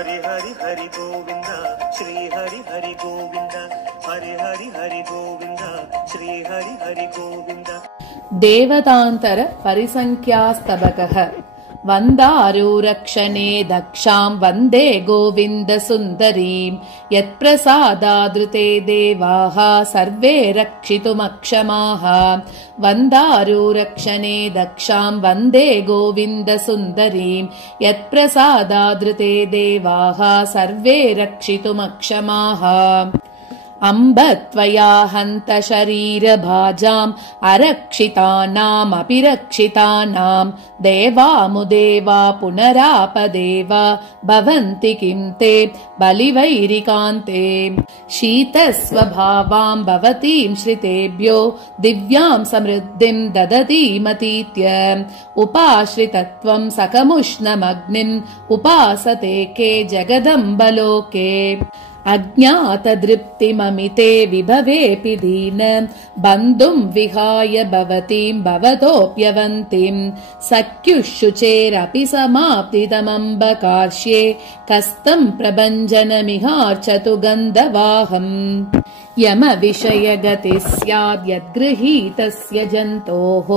हरि हरि हरि गोविंद श्री हरि हरि गोविंद हरि हरि हरि गोविंद श्री हरि हरि गोविंद। देवतान्तर परिसंख्यास्तबकः वन्दारुरक्षणे दक्षां वन्दे गोविन्द सुन्दरीं यत्प्रसादादृते देवाः सर्वे रक्षितुमक्षमाः। वन्दारुरक्षणे दक्षां वन्दे गोविन्द सुन्दरीं यत्प्रसादादृते देवाः सर्वे रक्षितुमक्षमाः। अम्ब त्वया हन्त शरीरभाजाम् अरक्षितानामपि रक्षितानां देवामुदेवा पुनरापदेवा भवन्ति किं ते बलिवैरिकान्ते। शीतस्वभावां भवतीं श्रितेभ्यो दिव्यां समृद्धिं ददतीमतीत्य उपाश्रितत्वं सकमुष्णमग्निम् उपासते के जगदम्बलोके। अज्ञातदृप्तिममिते विभवेऽपि दीन बन्धुं विहाय भवतीं भवतोऽप्यवन्तीं सख्युःशुचेरपि समाप्तितमम्बकार्ष्ये कस्तं प्रभञ्जनमिहार्चतु गन्धवाहम्। यमविषयगतिः स्याद् यद्गृहीतस्य जन्तोः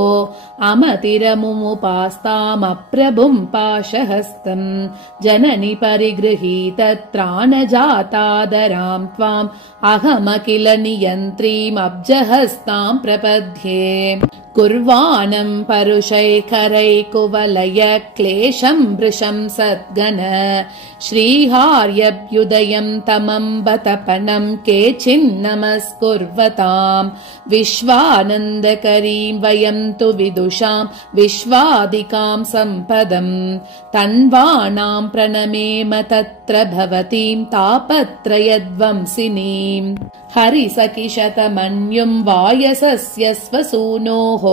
अमतिरमुमुपास्तामप्रभुं पाशहस्तम् जननि परिगृहीतत्राणजातादरां त्वाम् अहमखिल नियन्त्रीमब्जहस्तां प्रपद्ये। कुर्वाणं परुषैकरैकुवलय क्लेशं वृषं सद्गण श्रीहार्यभ्युदयं तमम्बतपनं केचिन्नमस्कुर्वताम्। विश्वानन्दकरीं वयं तु विदुषां विश्वादिकां सम्पदम् तन्वाणां प्रणमेम तत्र भवतीं तापत्रयध्वंसिनीम्। हरिसखिशतमन्युं वायसस्य स्वसूनोः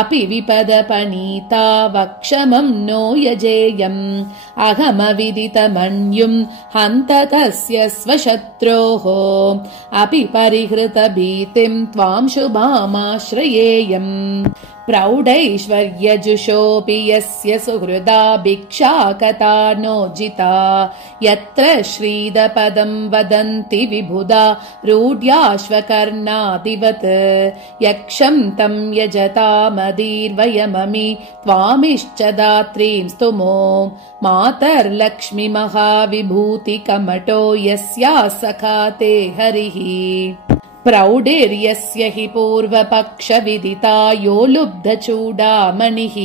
अपि विपदपनीता वक्षमं नो यजेयम्। अहमविदितमन्युं हन्त तस्य स्वशत्रोः अपि परिहृतभीतिं त्वां शुभामाश्रयेयम्। प्रौढैश्वर्यजुषोऽपि यस्य सुहृदा भिक्षाकता नोजिता यत्र श्रीदपदं वदन्ति विबुधा रूढ्याश्वकर्णादिवत् यक्षं तं यजतामधीर्वयममि त्वामिश्चदात्रीं स्तुमो। मातर्लक्ष्मी महाविभूतिकमटो यस्याः सखा ते हरिः प्रौढिर्यस्य हि पूर्वपक्षविदिता यो लुब्धचूडामणिः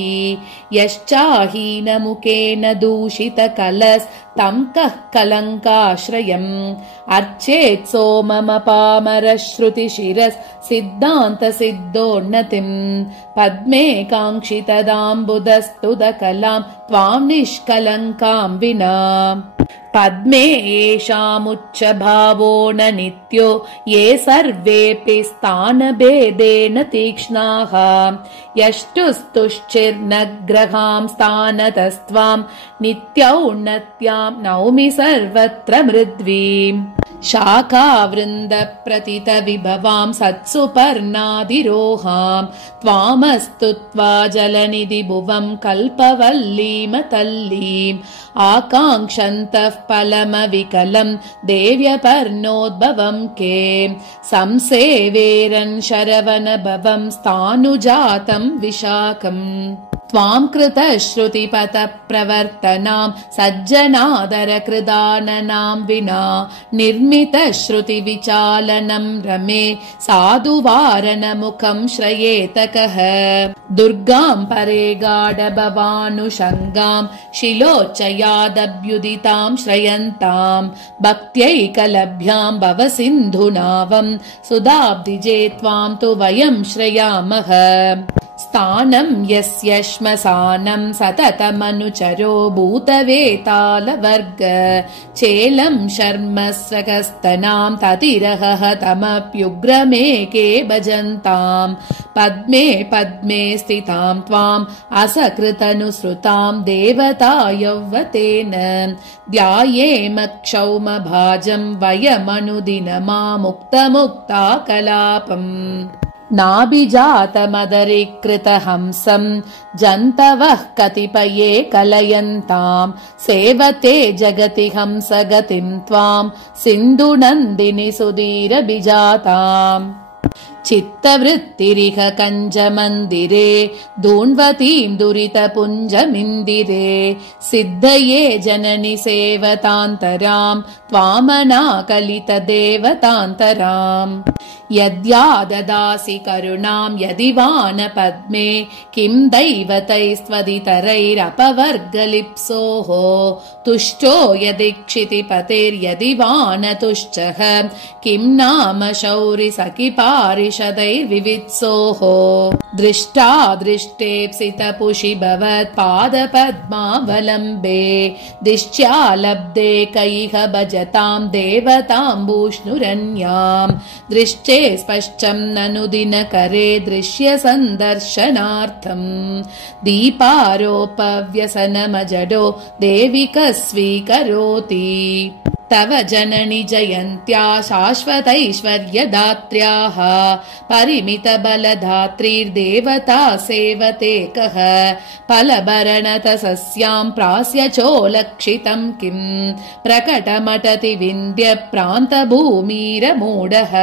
यश्चाहीनमुखेन दूषितकलस्तं कः कलङ्काश्रयम्। अर्चेत् सोममपामरश्रुतिशिरः सिद्धान्तसिद्धोन्नतिम् पद्मे काङ्क्षितदाम्बुदस्तुदकलां त्वां निष्कलङ्कां विना। पद्मे येषामुच्चभावो न नित्यो ये सर्वेऽपि स्थानभेदेन तीक्ष्णाः यष्टुस्तुश्चिर्नग्रहां स्थानतस्त्वां नित्यौन्नत्यां नौमि सर्वत्र मृद्वीम्। शाखावृन्दप्रतितविभवां सत्सुपर्णादिरोहां त्वामस्तुत्वा जलनिधिभुवं कल्पवल्लीमतल्लीम्। आकाङ्क्षन्तः फलमविकलं देव्यपर्णोद्भवं के संसेवेरन् शरवणभवं स्थानुजातं विशाखम्। त्वां कृतश्रुतिपथप्रवर्तनां सज्जनादरकृदाननां विना निर्मितश्रुतिविचालनं रमे साधुवारणमुखं श्रयेत कः। दुर्गां परे गाढभवानुषङ्गां शिलोच्चयादभ्युदितां श्रयन्तां भक्त्यैकलभ्यां भवसिन्धुनावं सुधाब्धिजे त्वां तु वयं श्रयामः। स्थानं यस्य श्मशानं सततमनुचरो भूतवेतालवर्ग चेलं शर्मस्रकस्तनां ततिरहः तमप्युग्रमेके भजन्तां। पद्मे पद्मे स्थितां त्वाम् असकृतनुसृतां देवता यौवतेन ध्यायेमक्षौमभाजं वयमनुदिनमामुक्तमुक्ता कलापम्। नाभिजातमदरीकृतहंसं जन्तवः कतिपये कलयन्ताम् सेवते जगति हंसगतिं त्वां सिन्धुनन्दिनि सुधीरभिजाताम् चित्तवृत्तिरिह कञ्जमन्दिरे दून्वतीं दुरितपुञ्जमिन्दिरे सिद्धये जननि सेवतान्तराम् त्वामनाकलितदेवतान्तराम् यद्याददासि करुणां यदि वानपद्मे किं दैवतैस्त्वदितरैरपवर्गलिप्सोः तुष्टो यदीक्षितिपतेर्यदि वानतुश्चः किं नाम शौरिसखिपारिषदैर्विवित्सोः दृष्टादृष्टेप्सितपुषि भवत्पादपद्मावलम्बे दिश्चालब्धे कैह भजतां देवताम्बूष्णुरन्याम् दृश्चे स्पष्टं ननु दिनकरे दृश्य सन्दर्शनार्थम् दीपारोपव्यसनमजडो देविकः स्वीकरोति तव जननि जयन्त्या शाश्वतैश्वर्यदात्र्याः परिमितबलधात्रीर्देवता सेवते कः फलभरणतसस्यां प्रास्य चोलक्षितं किम् प्रकटमटति विन्द्य प्रान्तभूमिरमूढः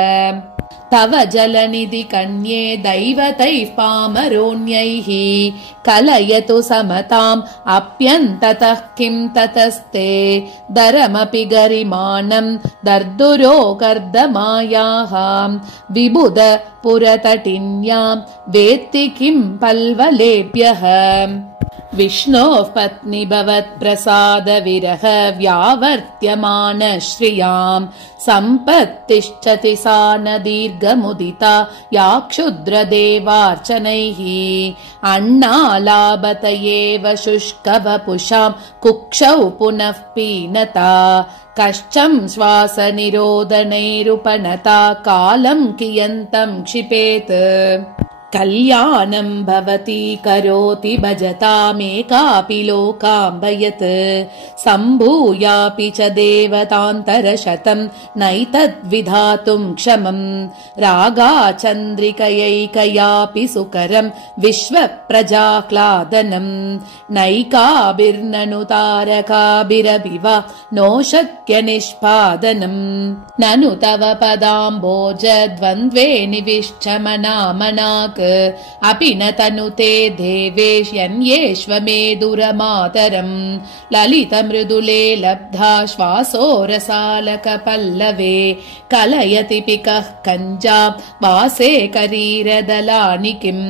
तव जलनिधि कन्ये दैवतैः पामरोऽन्यैः कलयतु समताम् अप्यन्ततः किं ततस्ते दरमपि गरिमाणम् दर्दुरो कर्दमायाः विबुध पुरतटिन्याम् वेत्ति किं पल्वलेभ्यः विष्णोः पत्नी भवत्प्रसाद विरह व्यावर्त्यमान श्रियाम् सम्पत्तिष्ठति सा न दीर्घमुदिता या क्षुद्रदेवार्चनैः अण्णालाभत एव शुष्कवपुषाम् कुक्षौ पुनः पीनता कश्चं श्वासनिरोधनैरुपनता कालं कियन्तं क्षिपेत् कल्याणं भवती करोति भजतामेकापि लोकाम्बयत् सम्भूयापि च देवतान्तरशतं नैतद्विधातुं क्षमम् रागाचन्द्रिकयैकयापि सुकरं विश्वप्रजाह्लादनम् नैकाभिर्ननु तारकाभिरभिवा नो शक्य निष्पादनम् ननु तव पदाम्भोजद्वन्द्वे निविष्टमनामनाक् अपि न तनुते देवेष्यन्येष्वमे दुरमातरम् ललित मृदुले लब्धा श्वासोरसालकपल्लवे कलयति पिकः कञ्जा वासे करीरदलानि किम्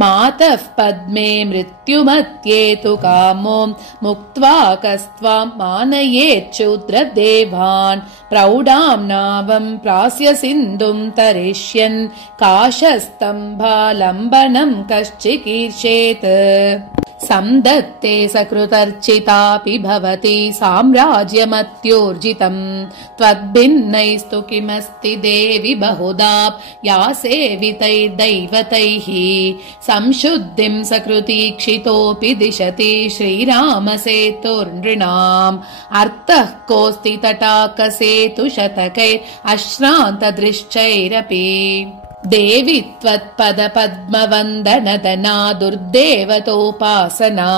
मातः पद्मे मृत्युमत्येतु कामो मुक्त्वा कस्त्वां मानयेच्छूद्रदेवान् प्रौढां नावं प्रास्य सिन्धुं तरिष्यन् काशस्तम्भालम्बनं कश्चिकीर्षेत् संदत्ते सकृतर्चितापि भवति साम्राज्यमत्योर्जितम् त्वद्भिन्नैस्तु किमस्ति देवि बहुधा या सेवितैर्दैवतैः संशुद्धिं सकृतीक्षितोऽपि दिशति श्रीरामसेतुर्नृणाम् अर्थः कोऽस्ति तटाकसेतुशतकैरश्रान्तदृश्चैरपि देवि त्वत्पदपद्मवन्दनदना दुर्देवतोपासना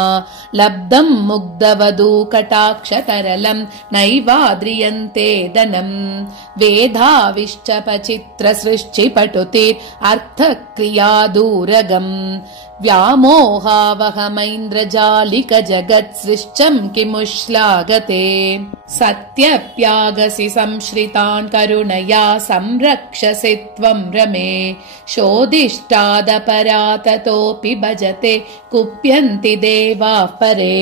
लब्धं मुग्धवधू कटाक्षतरलं नैवाद्रियन्ते धनम् वेधाविष्टपचित्रसृष्टिपटुतिरर्थक्रियादूरगम् व्यामोहावहमैन्द्रजालिकजगत्सृष्टं किमुश्लाघते सत्यप्यागसि संश्रितान् करुणया संरक्षसि त्वं रमे शोधिष्टादपराततोऽपि भजते कुप्यन्ति देवाः परे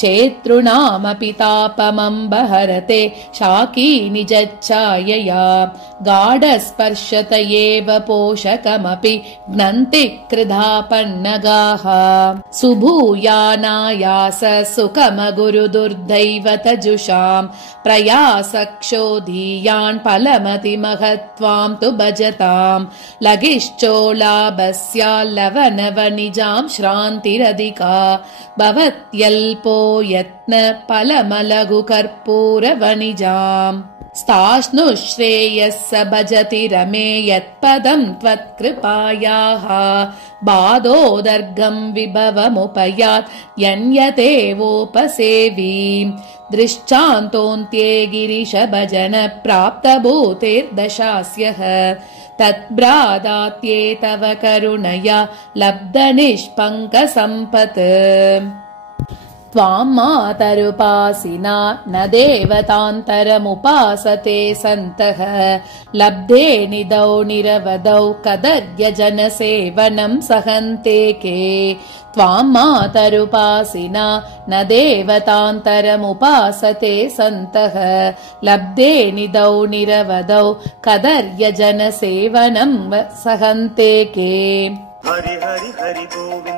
चेतॄणामपि तापमम्बहरते शाकी निजच्छायया गाढस्पर्शत एव पोषकमपि घ्नन्ति कृधापन्नगाः सुभूयानायास सुखमगुरुदुर्दैवतजुषाम् प्रयासक्षोधीयान् फलमतिमहत्त्वां तु भजताम् लघिश्चोलाभस्याल्लवनवनिजां श्रान्तिरधिका भवत्यल्पो यत्न फलमलघु कर्पूर वनिजाम् स्ताश्नुश्रेयः स भजति रमे यत्पदम् त्वत्कृपायाः बाधोदर्गम् विभवमुपयात् यन्यतेवोपसेवीम् दृश्चान्तोऽन्त्ये गिरिश भजन प्राप्तभूतेर्दशास्यः तत्ब्रादात्ये तव करुणया लब्धनिष्पङ्कसम्पत् त्वां मातरुपासिना न देवतान्तरमुपासते सन्तः लब्धे निधौ निरवधौ कदर्यजनसेवनं सहन्ते के त्वां मातरुपासिना न देवतान्तरमुपासते सन्तः लब्धे निधौ निरवधौ कदर्यजनसेवनं सहन्ते के हरि हरि हरि गोविन्द